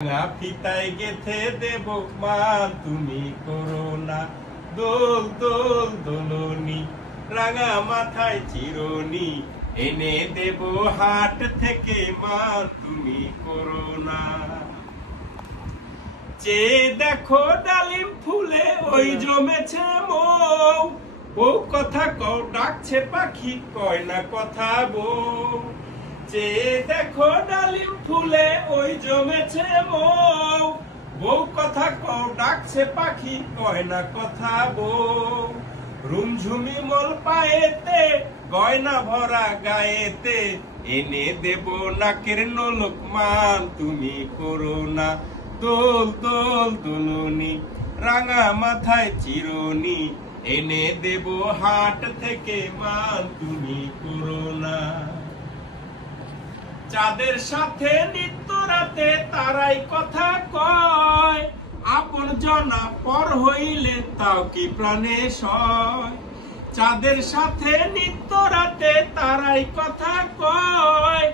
ফিতায় গেথে দেব মান তুমি করো না দোল দোল দোলনি রাঙা মাথায় চিরনি এনে দেব হাট থেকে মান তুমি করো না। চেয়ে দেখো ডালিম ফুলে ওই জমেছে মৌ, বউ কথা কও ডাকছে পাখি কয় না কথা বউ। চেয়ে দেখো ডালিম ফুলে ওই জমেছে মৌ, বউ কথা কও ডাকছে পাখি কয় না কথা বউ। রুমঝুমি মল পায়েতে গয়না ভরা গায়েতে এনে দেব নাকের নোলক মান তুমি করো না দোল দোল দোলনি রাঙা মাথায় চিরনি এনে দেব হাট থেকে মান তুমি করো না। চাঁদের সাথে নিত্য রাতে তারাই কথা কয়, আপন জনা পর হইলে তাও কি প্রাণে সয়। চাঁদের সাথে নিত্য রাতে তারাই কথা কয়,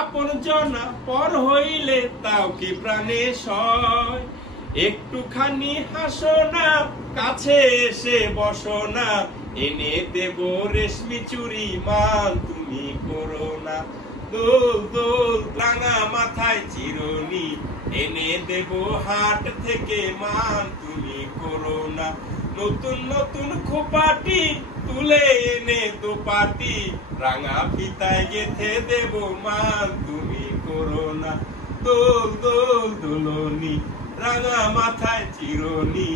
আপন জনা পর হইলে তাও কি প্রাণে সয়। একটুখানি হাসো না কাছে এসে বসো না, এনে দেব রেশমি চুরি মান তুমি করো না দোল দোল রাঙা মাথায় চিরনি এনে দেব হাট থেকে মান তুমি করো না। নতুন নতুন খোপাটি তুলে এনে দোপাটি রাঙা ফিতায় গেথে দেব মান তুমি করো না দোল দোল দোলনি রাঙা মাথায় চিরনি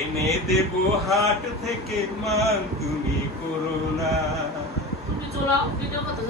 এনে দেব হাট থেকে মান তুমি করো না। তুমি চলাও ভিডিও কথা